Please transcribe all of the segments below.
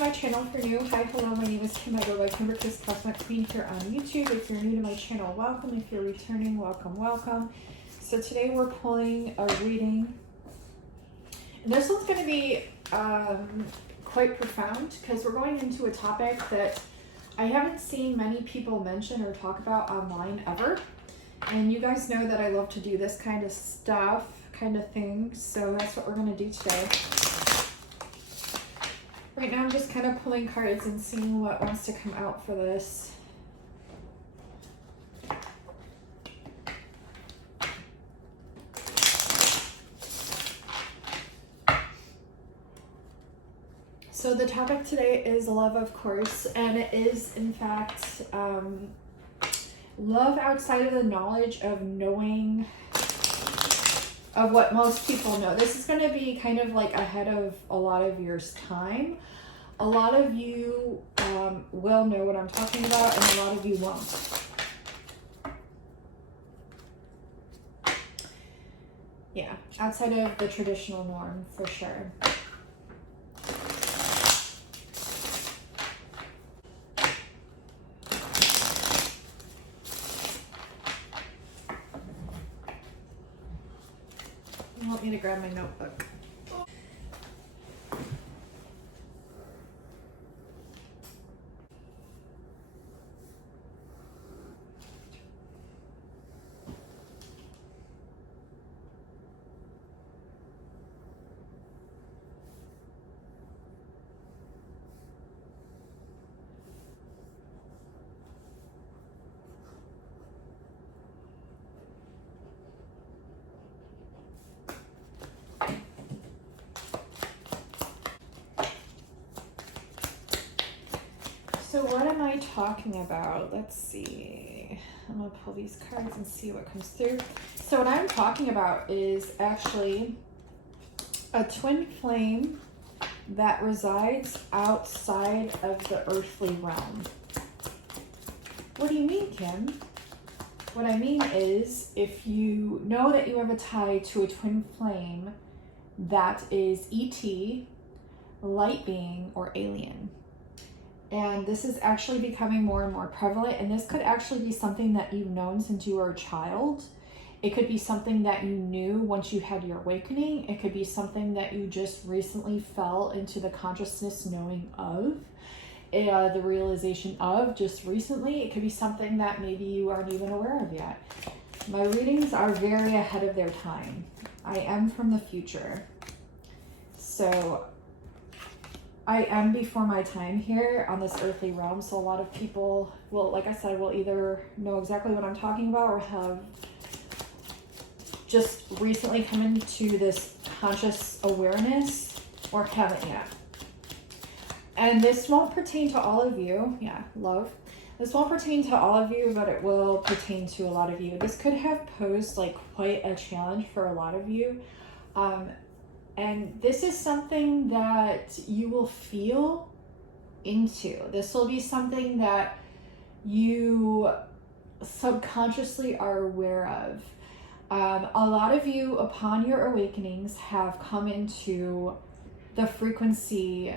to my channel if you're new. Hi, hello, my name is Kim. I go by Kimberkiss Cosmic Queen here on YouTube. If you're new to my channel, welcome. If you're returning, welcome, welcome. So today we're pulling a reading. And this one's going to be quite profound because we're going into a topic that I haven't seen many people mention or talk about online ever. And you guys know that I love to do this kind of stuff, kind of thing. So that's what we're going to do today. Right now I'm just kind of pulling cards and seeing what wants to come out for this. So the topic today is love, of course, and it is in fact love outside of the knowledge of knowing of what most people know. This is going to be kind of like ahead of a lot of your time. A lot of you will know what I'm talking about, and a lot of you won't. Yeah, outside of the traditional norm, for sure. You want me to grab my notebook? So what am I talking about? Let's see. I'm going to pull these cards and see what comes through. So what I'm talking about is actually a twin flame that resides outside of the earthly realm. What do you mean, Kim? What I mean is, if you know that you have a tie to a twin flame that is ET, light being, or alien. And this is actually becoming more and more prevalent. And this could actually be something that you've known since you were a child. It could be something that you knew once you had your awakening. It could be something that you just recently fell into the consciousness knowing of, the realization of just recently. It could be something that maybe you aren't even aware of yet. My readings are very ahead of their time. I am from the future. So I am before my time here on this earthly realm, so a lot of people will, like I said, will either know exactly what I'm talking about or have just recently come into this conscious awareness or haven't yet. And this won't pertain to all of you. Yeah, love. This won't pertain to all of you, but it will pertain to a lot of you. This could have posed like quite a challenge for a lot of you. And this is something that you will feel into. This will be something that you subconsciously are aware of. A lot of you, upon your awakenings, have come into the frequency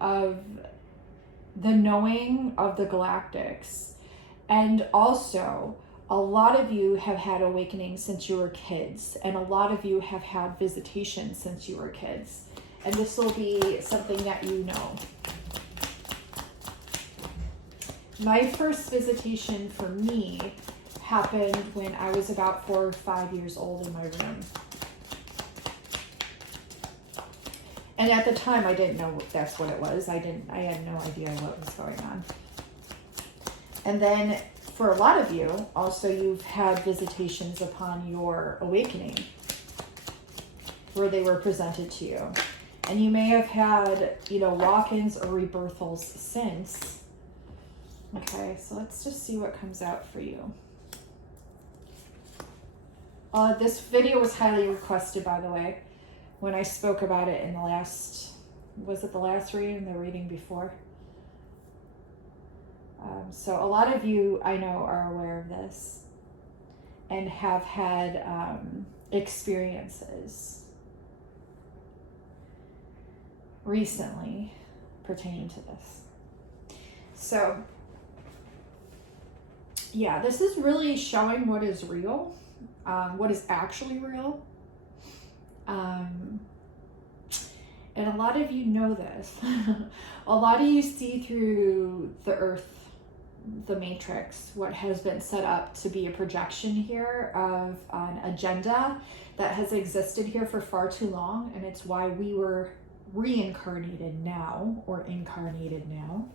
of the knowing of the galactics. And also, a lot of you have had awakenings since you were kids, and a lot of you have had visitations since you were kids. And this will be something that you know. My first visitation for me happened when I was about 4 or 5 years old in my room. And at the time, I didn't know that's what it was. I had no idea what was going on. And then for a lot of you, also you've had visitations upon your awakening where they were presented to you. And you may have had, walk-ins or rebirthals since. Okay, so let's just see what comes out for you. This video was highly requested, by the way, when I spoke about it in the last, was it the last reading, the reading before? So a lot of you, I know, are aware of this and have had experiences recently pertaining to this. So, yeah, this is really showing what is real, what is actually real. And a lot of you know this. A lot of you see through the earth, the matrix, what has been set up to be a projection here of an agenda that has existed here for far too long, and it's why we were reincarnated now, or incarnated now.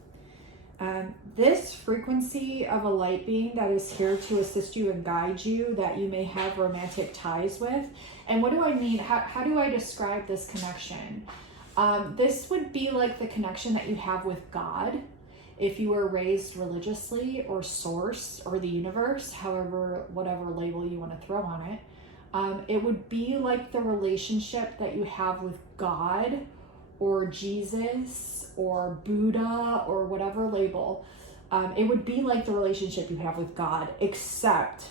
This frequency of a light being that is here to assist you and guide you, that you may have romantic ties with. And what do I mean? How do I describe this connection? This would be like the connection that you have with God if you were raised religiously, or source, or the universe, however, whatever label you want to throw on it. It would be like the relationship that you have with God, or Jesus, or Buddha, or whatever label. It would be like the relationship you have with God, except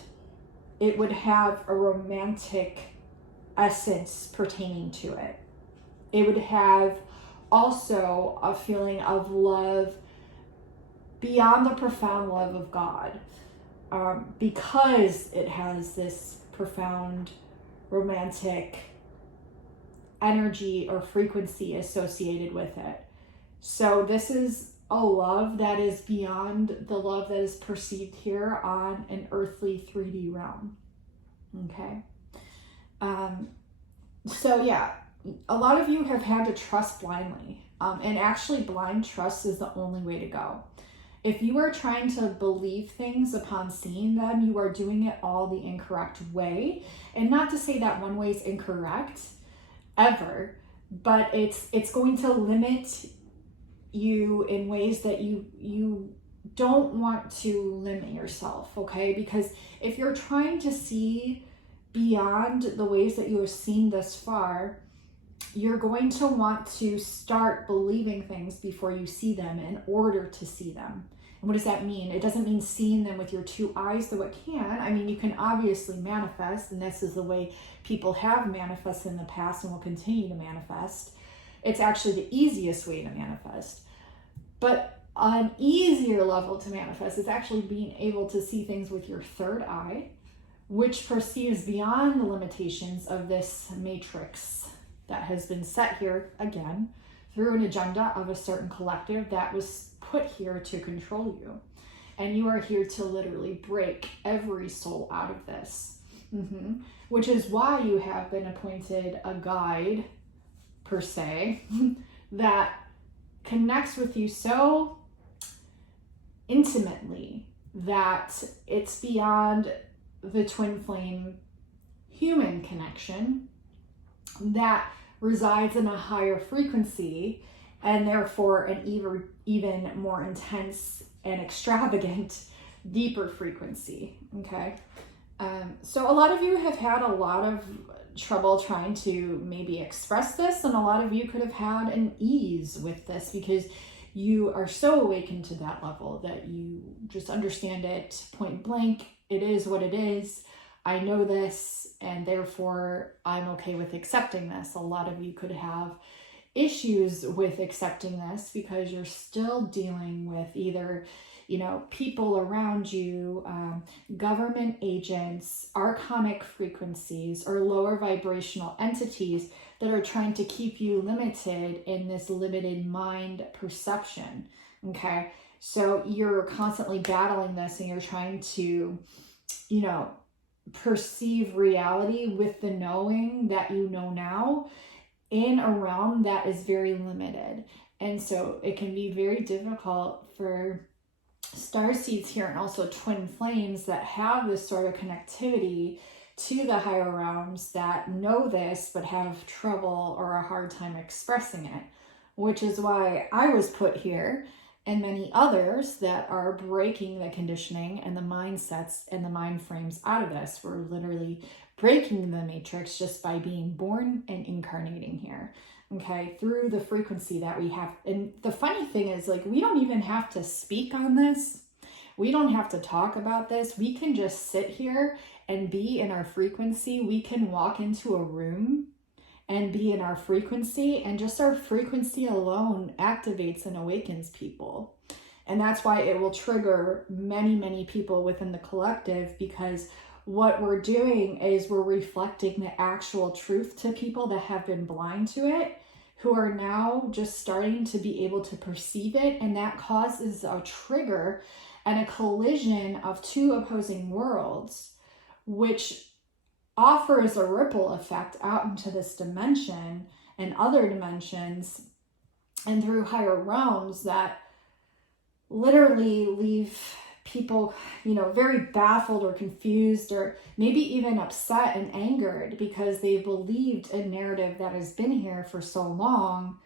it would have a romantic essence pertaining to it. It would have also a feeling of love beyond the profound love of God, because it has this profound romantic energy or frequency associated with it. So this is a love that is beyond the love that is perceived here on an earthly 3D realm. Okay. So yeah, a lot of you have had to trust blindly. And actually blind trust is the only way to go. If you are trying to believe things upon seeing them, you are doing it all the incorrect way. And not to say that one way is incorrect ever, but it's going to limit you in ways that you don't want to limit yourself, okay? Because if you're trying to see beyond the ways that you have seen thus far, you're going to want to start believing things before you see them in order to see them. And what does that mean? It doesn't mean seeing them with your two eyes, though it can. I mean, you can obviously manifest, and this is the way people have manifested in the past and will continue to manifest. It's actually the easiest way to manifest. But an easier level to manifest is actually being able to see things with your third eye, which perceives beyond the limitations of this matrix that has been set here, again, through an agenda of a certain collective that was put here to control you. And you are here to literally break every soul out of this. Which is why you have been appointed a guide, per se, that connects with you so intimately that it's beyond the twin flame human connection that resides in a higher frequency, and therefore an even more intense and extravagant, deeper frequency, okay? So a lot of you have had a lot of trouble trying to maybe express this, and a lot of you could have had an ease with this because you are so awakened to that level that you just understand it point blank. It is what it is. I know this, and therefore I'm okay with accepting this. A lot of you could have issues with accepting this because you're still dealing with either, people around you, government agents, archonic frequencies, or lower vibrational entities that are trying to keep you limited in this limited mind perception, okay? So you're constantly battling this, and you're trying to, perceive reality with the knowing that you know now in a realm that is very limited. And so it can be very difficult for starseeds here, and also twin flames that have this sort of connectivity to the higher realms, that know this but have trouble or a hard time expressing it, which is why I was put here, and many others that are breaking the conditioning and the mindsets and the mind frames out of this. We're literally breaking the matrix just by being born and incarnating here, okay, through the frequency that we have. And the funny thing is, we don't even have to speak on this. We don't have to talk about this. We can just sit here and be in our frequency. We can walk into a room and be in our frequency, and just our frequency alone activates and awakens people. And that's why it will trigger many, many people within the collective, because what we're doing is we're reflecting the actual truth to people that have been blind to it, who are now just starting to be able to perceive it. And that causes a trigger and a collision of two opposing worlds, which offers a ripple effect out into this dimension and other dimensions and through higher realms that literally leave people, very baffled or confused, or maybe even upset and angered, because they believed a narrative that has been here for so long,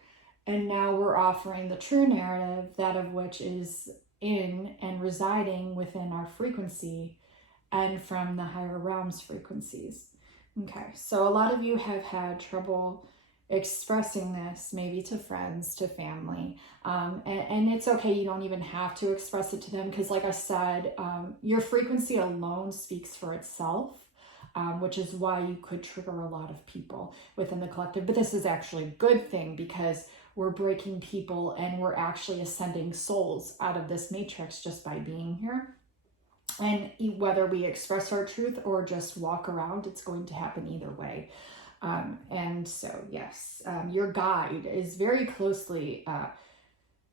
and now we're offering the true narrative, that of which is in and residing within our frequency and from the higher realms frequencies. Okay, so a lot of you have had trouble expressing this, maybe to friends, to family, and it's okay. You don't even have to express it to them, because like I said, your frequency alone speaks for itself, which is why you could trigger a lot of people within the collective. But this is actually a good thing, because we're breaking people and we're actually ascending souls out of this matrix just by being here. And whether we express our truth or just walk around, it's going to happen either way. And so, yes, your guide is very closely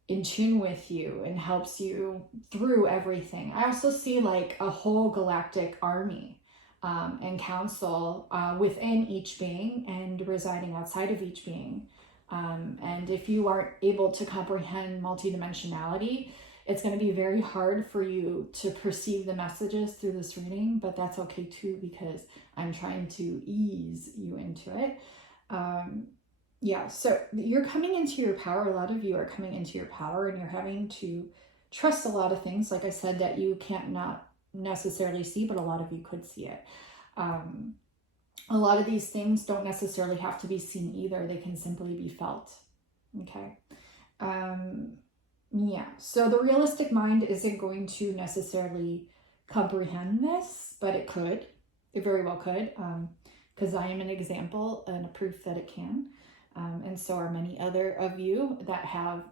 in tune with you and helps you through everything. I also see like a whole galactic army and council within each being and residing outside of each being. And if you aren't able to comprehend multidimensionality, it's going to be very hard for you to perceive the messages through this reading, but that's okay too, because I'm trying to ease you into it. So you're coming into your power. A lot of you are coming into your power, and you're having to trust a lot of things, like I said, that you can't not necessarily see, but a lot of you could see it. A lot of these things don't necessarily have to be seen either. They can simply be felt. Okay. So the realistic mind isn't going to necessarily comprehend this, but it could. It very well could, because I am an example and a proof that it can. And so are many other of you that have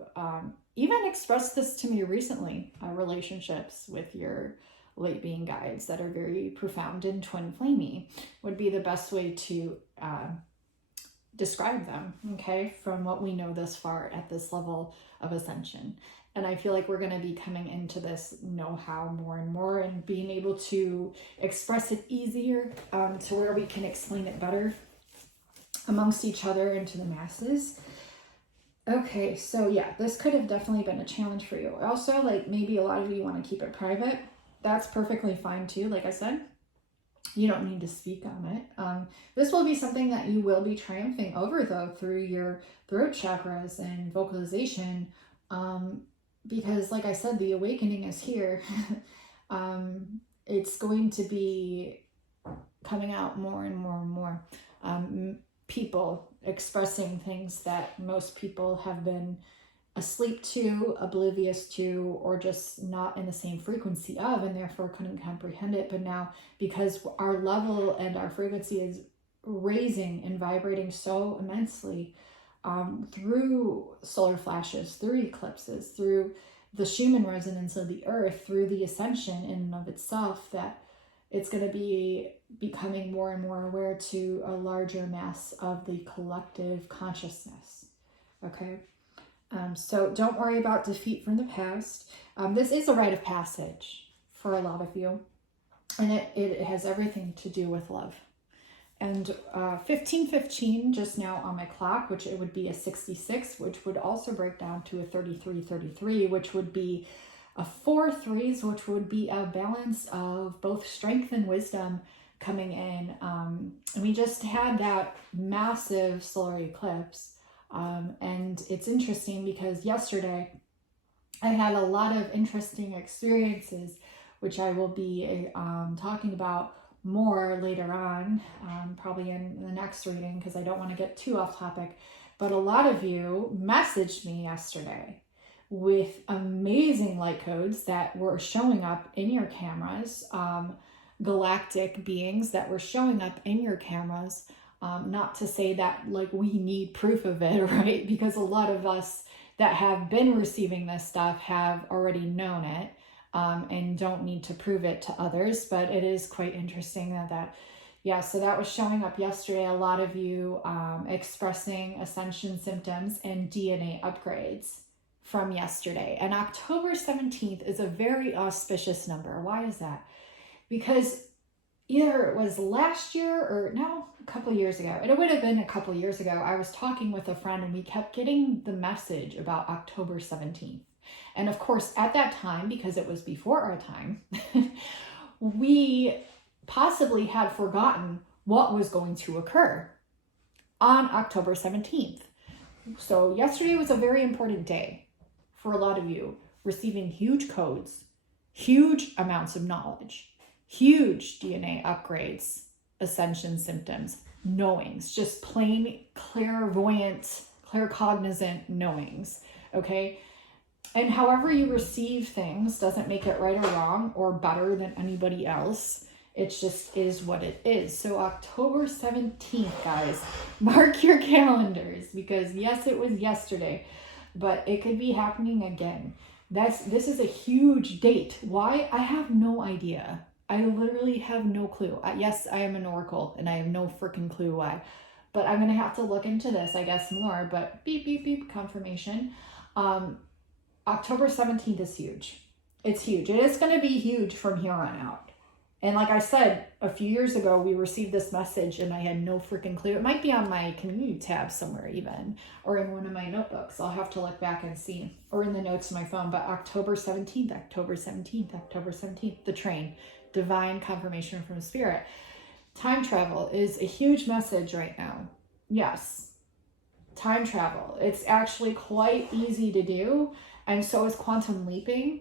even expressed this to me recently, relationships with your late being guides that are very profound and twin flamey would be the best way to describe them, okay, from what we know thus far at this level of ascension. And I feel like we're going to be coming into this know-how more and more, and being able to express it easier to where we can explain it better amongst each other and to the masses. Okay, so yeah, this could have definitely been a challenge for you. Also, like, maybe a lot of you want to keep it private. That's perfectly fine too. Like I said, you don't need to speak on it. This will be something that you will be triumphing over, though, through your throat chakras and vocalization, because like I said, the awakening is here. It's going to be coming out more and more and more. People expressing things that most people have been asleep to, oblivious to, or just not in the same frequency of, and therefore couldn't comprehend it. But now, because our level and our frequency is raising and vibrating so immensely through solar flashes, through eclipses, through the Schumann resonance of the earth, through the ascension in and of itself, that it's going to be becoming more and more aware to a larger mass of the collective consciousness. Okay. So don't worry about defeat from the past. This is a rite of passage for a lot of you, and it has everything to do with love. And 1515 just now on my clock, which it would be a 66, which would also break down to a 3333, which would be a 4 threes, which would be a balance of both strength and wisdom coming in. And we just had that massive solar eclipse. And it's interesting because yesterday I had a lot of interesting experiences, which I will be talking about more later on, probably in the next reading, because I don't want to get too off topic. But a lot of you messaged me yesterday with amazing light codes that were showing up in your cameras, galactic beings that were showing up in your cameras, Not to say that like we need proof of it, right? Because a lot of us that have been receiving this stuff have already known it, and don't need to prove it to others. But it is quite interesting yeah, so that was showing up yesterday. A lot of you expressing ascension symptoms and DNA upgrades from yesterday. And October 17th is a very auspicious number. Why is that? Because either it was last year or no, a couple years ago. It would have been a couple years ago. I was talking with a friend and we kept getting the message about October 17th. And of course, at that time, because it was before our time, we possibly had forgotten what was going to occur on October 17th. So yesterday was a very important day for a lot of you, receiving huge codes, huge amounts of knowledge, huge DNA upgrades, ascension symptoms, knowings, just plain clairvoyant, claircognizant knowings, okay? And however you receive things doesn't make it right or wrong or better than anybody else. It just is what it is. So October 17th, guys, mark your calendars, because yes, it was yesterday, but it could be happening again. This is a huge date. Why? I have no idea. I literally have no clue. Yes, I am an oracle and I have no freaking clue why, but I'm going to have to look into this, I guess, more, but beep, beep, beep, confirmation. October 17th is huge. It's huge. It is going to be huge from here on out. And like I said, a few years ago, we received this message and I had no freaking clue. It might be on my community tab somewhere even, or in one of my notebooks. I'll have to look back and see, or in the notes of my phone. But October 17th, October 17th, October 17th, the train, divine confirmation from spirit. Time travel is a huge message right now. Yes, time travel. It's actually quite easy to do. And so is quantum leaping.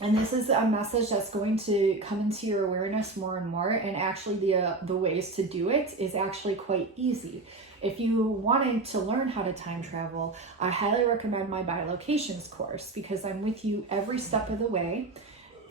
And this is a message that's going to come into your awareness more and more. And actually the ways to do it is actually quite easy. If you wanted to learn how to time travel, I highly recommend my bilocations course, because I'm with you every step of the way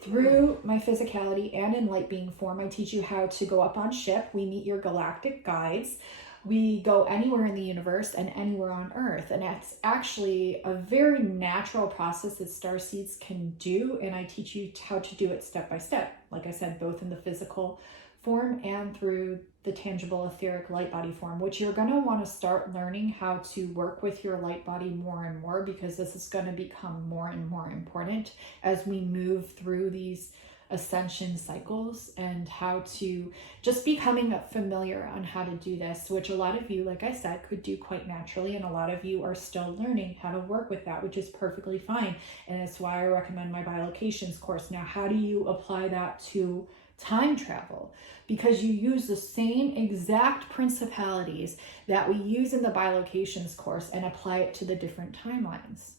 through my physicality and in light being form. I teach you how to go up on ship. We meet your galactic guides. We go anywhere in the universe and anywhere on Earth. And it's actually a very natural process that starseeds can do. And I teach you how to do it step by step. Like I said, both in the physical form and through the tangible etheric light body form, which you're going to want to start learning how to work with your light body more and more, because this is going to become more and more important as we move through these ascension cycles, and how to just becoming familiar on how to do this, which a lot of you, like I said, could do quite naturally, and a lot of you are still learning how to work with that, which is perfectly fine. And it's why I recommend my bilocations course. Now, how do you apply that to time travel? Because you use the same exact principalities that we use in the bilocations course and apply it to the different timelines.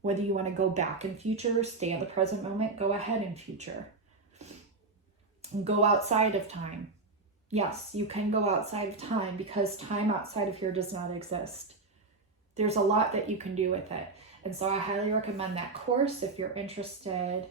Whether you want to go back in future, stay in the present moment, go ahead in future. Go outside of time. Yes, you can go outside of time, because time outside of here does not exist. There's a lot that you can do with it. And so I highly recommend that course. If you're interested,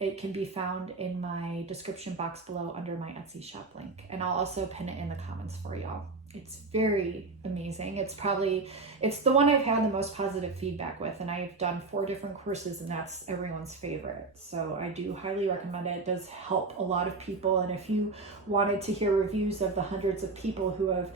it can be found in my description box below under my Etsy shop link. And I'll also pin it in the comments for y'all. It's very amazing. It's the one I've had the most positive feedback with, and I've done 4 different courses, and that's everyone's favorite. So I do highly recommend it. It does help a lot of people. And if you wanted to hear reviews of the hundreds of people who have,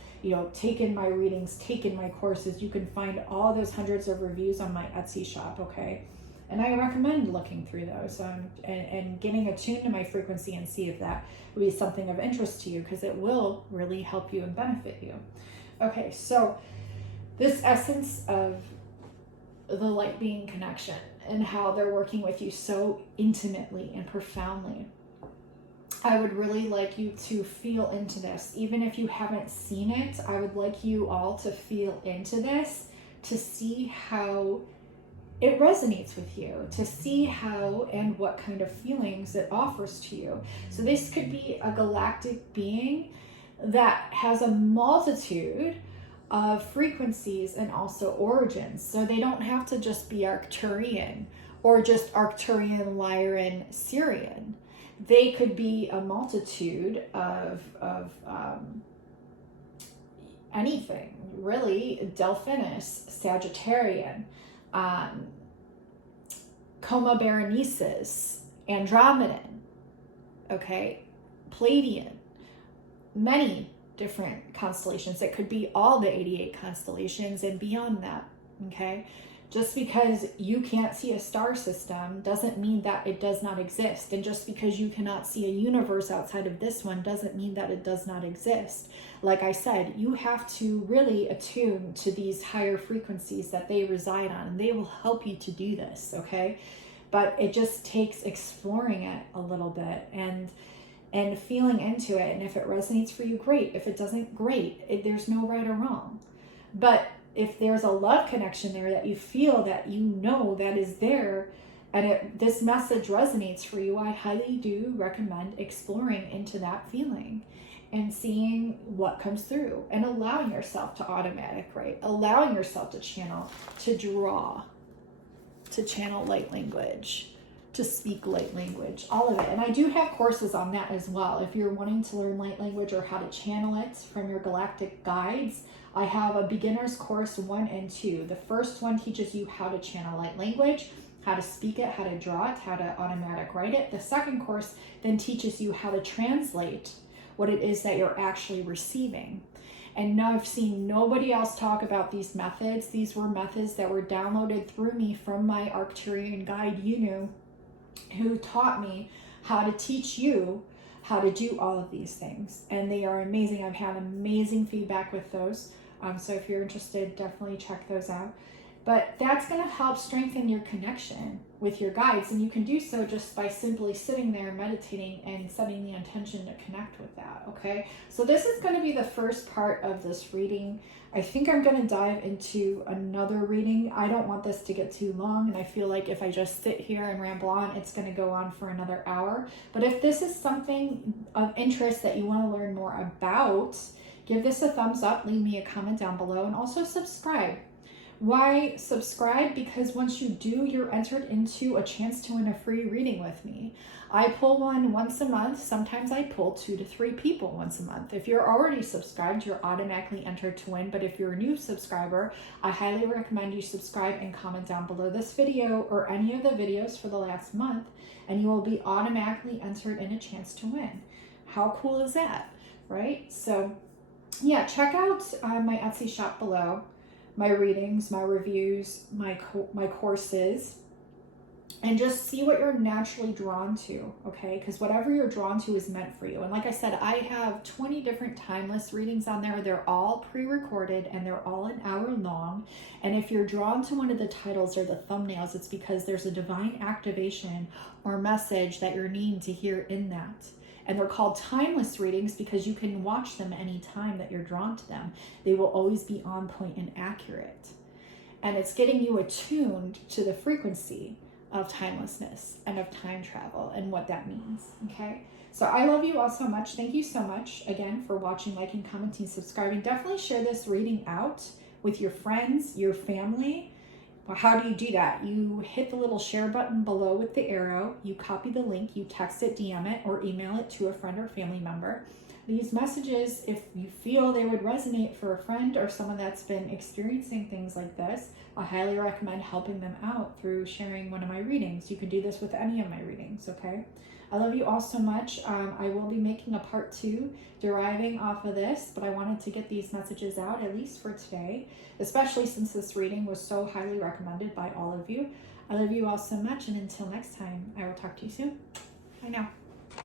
taken my readings, taken my courses, you can find all those hundreds of reviews on my Etsy shop, okay? And I recommend looking through those and getting attuned to my frequency and see if that would be something of interest to you, because it will really help you and benefit you. Okay, so this essence of the light being connection and how they're working with you so intimately and profoundly, I would really like you to feel into this. Even if you haven't seen it, I would like you all to feel into this, to see how it resonates with you, to see how and what kind of feelings it offers to you. So this could be a galactic being that has a multitude of frequencies and also origins. So they don't have to just be Arcturian or just Arcturian, Lyran, Syrian. They could be a multitude of anything, really. Delphinus, Sagittarian, Coma Berenices, Andromedan, okay, Pleiadian, many different constellations. It could be all the 88 constellations and beyond that, okay? Just because you can't see a star system doesn't mean that it does not exist. And just because you cannot see a universe outside of this one doesn't mean that it does not exist. Like I said, you have to really attune to these higher frequencies that they reside on, and they will help you to do this, okay? But it just takes exploring it a little bit and feeling into it. And if it resonates for you, great. If it doesn't, great. There's no right or wrong. But if there's a love connection there that you feel, that you know that is there, and this message resonates for you, I highly do recommend exploring into that feeling and seeing what comes through, and allowing yourself to automatic write, allowing yourself to channel, to draw, to channel light language, to speak light language, all of it. And I do have courses on that as well. If you're wanting to learn light language or how to channel it from your galactic guides, I have a beginner's course 1 and 2. The first one teaches you how to channel light language, how to speak it, how to draw it, how to automatic write it. The second course then teaches you how to translate what it is that you're actually receiving. And now I've seen nobody else talk about these methods. These were methods that were downloaded through me from my Arcturian guide, Yunu, who taught me how to teach you how to do all of these things. And they are amazing. I've had amazing feedback with those. So if you're interested, definitely check those out. But that's going to help strengthen your connection with your guides. And you can do so just by simply sitting there, meditating, and setting the intention to connect with that, okay? So this is going to be the first part of this reading. I think I'm going to dive into another reading. I don't want this to get too long, and I feel like if I just sit here and ramble on, it's going to go on for another hour. But if this is something of interest that you want to learn more about, give this a thumbs up, leave me a comment down below, and also subscribe. Why subscribe? Because once you do, you're entered into a chance to win a free reading with me. I pull one once a month. Sometimes I pull 2 to 3 people once a month. If you're already subscribed, you're automatically entered to win. But if you're a new subscriber, I highly recommend you subscribe and comment down below this video or any of the videos for the last month, and you will be automatically entered in a chance to win. How cool is that, right? So yeah, check out my Etsy shop below. My readings, my reviews, my courses, and just see what you're naturally drawn to, okay? Because whatever you're drawn to is meant for you. And like I said, I have 20 different timeless readings on there. They're all pre-recorded and they're all an hour long. And if you're drawn to one of the titles or the thumbnails, it's because there's a divine activation or message that you're needing to hear in that. And they're called timeless readings because you can watch them anytime that you're drawn to them. They will always be on point and accurate. And it's getting you attuned to the frequency of timelessness and of time travel and what that means, okay? So I love you all so much. Thank you so much, again, for watching, liking, commenting, subscribing. Definitely share this reading out with your friends, your family. Well, how do you do that? You hit the little share button below with the arrow, you copy the link, you text it, DM it, or email it to a friend or family member. These messages, if you feel they would resonate for a friend or someone that's been experiencing things like this, I highly recommend helping them out through sharing one of my readings. You can do this with any of my readings, okay? I love you all so much. I will be making a part 2 deriving off of this, but I wanted to get these messages out, at least for today, especially since this reading was so highly recommended by all of you. I love you all so much, and until next time, I will talk to you soon. Bye now.